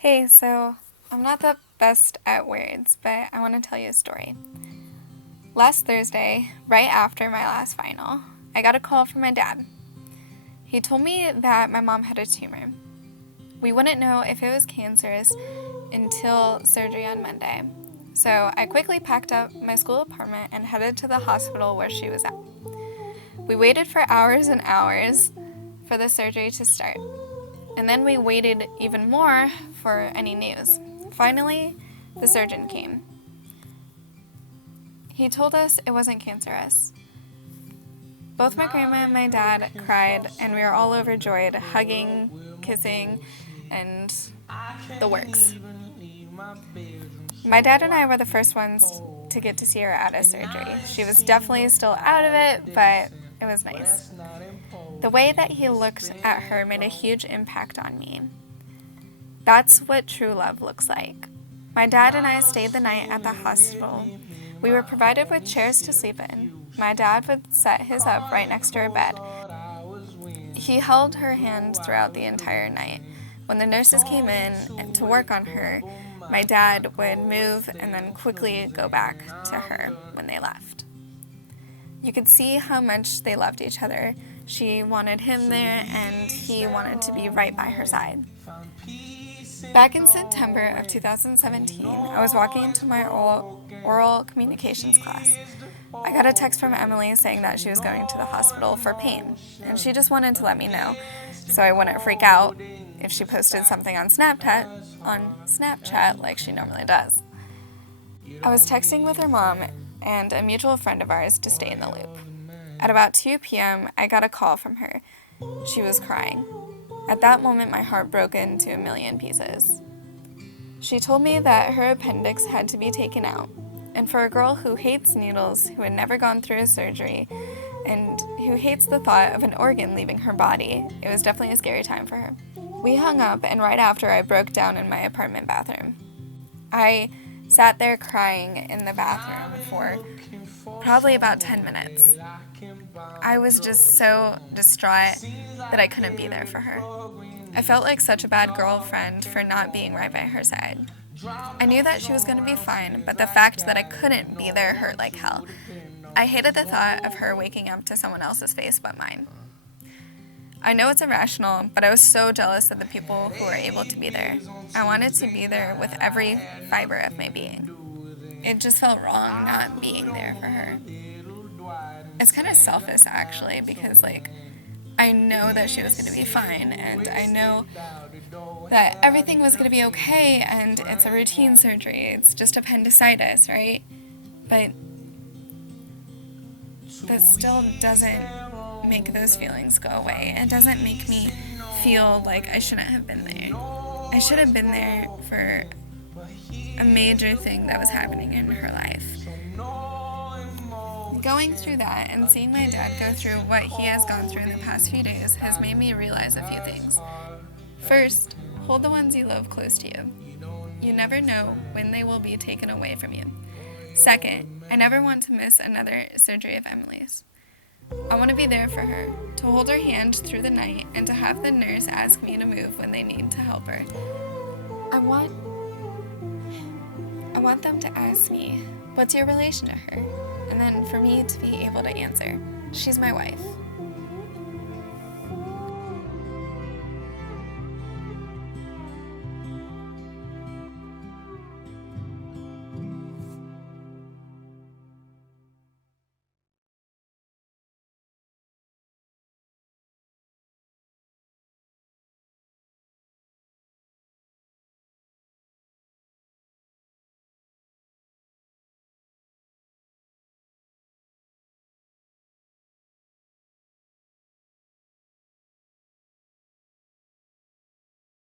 Hey, so I'm not the best at words, but I want to tell you a story. Last Thursday, right after my last final, I got a call from my dad. He told me that my mom had a tumor. We wouldn't know if it was cancerous until surgery on Monday. So I quickly packed up my school apartment and headed to the hospital where she was at. We waited for hours and hours for the surgery to start. And then we waited even more for any news. Finally, the surgeon came. He told us it wasn't cancerous. Both my grandma and my dad cried, and we were all overjoyed, hugging, kissing, and the works. My dad and I were the first ones to get to see her out of surgery. She was definitely still out of it, but it was nice. The way that he looked at her made a huge impact on me. That's what true love looks like. My dad and I stayed the night at the hospital. We were provided with chairs to sleep in. My dad would set his up right next to her bed. He held her hand throughout the entire night. When the nurses came in to work on her, my dad would move and then quickly go back to her when they left. You could see how much they loved each other. She wanted him there, and he wanted to be right by her side. Back in September of 2017, I was walking into my oral communications class. I got a text from Emily saying that she was going to the hospital for pain, and she just wanted to let me know so I wouldn't freak out if she posted something on Snapchat like she normally does. I was texting with her mom and a mutual friend of ours to stay in the loop. At about 2 p.m., I got a call from her. She was crying. At that moment, my heart broke into a million pieces. She told me that her appendix had to be taken out, and for a girl who hates needles, who had never gone through a surgery, and who hates the thought of an organ leaving her body, it was definitely a scary time for her. We hung up, and right after, I broke down in my apartment bathroom. I sat there crying in the bathroom for probably about 10 minutes. I was just so distraught that I couldn't be there for her. I felt like such a bad girlfriend for not being right by her side. I knew that she was going to be fine, but the fact that I couldn't be there hurt like hell. I hated the thought of her waking up to someone else's face but mine. I know it's irrational, but I was so jealous of the people who were able to be there. I wanted to be there with every fiber of my being. It just felt wrong not being there for her. It's kind of selfish actually, because I know that she was going to be fine, and I know that everything was going to be okay, and it's a routine surgery. It's just appendicitis, right? But that still doesn't make those feelings go away. It doesn't make me feel like I shouldn't have been there. I should have been there for a major thing that was happening in her life. Going through that and seeing my dad go through what he has gone through in the past few days has made me realize a few things. First, hold the ones you love close to you. You never know when they will be taken away from you. Second, I never want to miss another surgery of Emily's. I want to be there for her, to hold her hand through the night, and to have the nurse ask me to move when they need to help her. I want them to ask me, what's your relation to her? And then for me to be able to answer, she's my wife.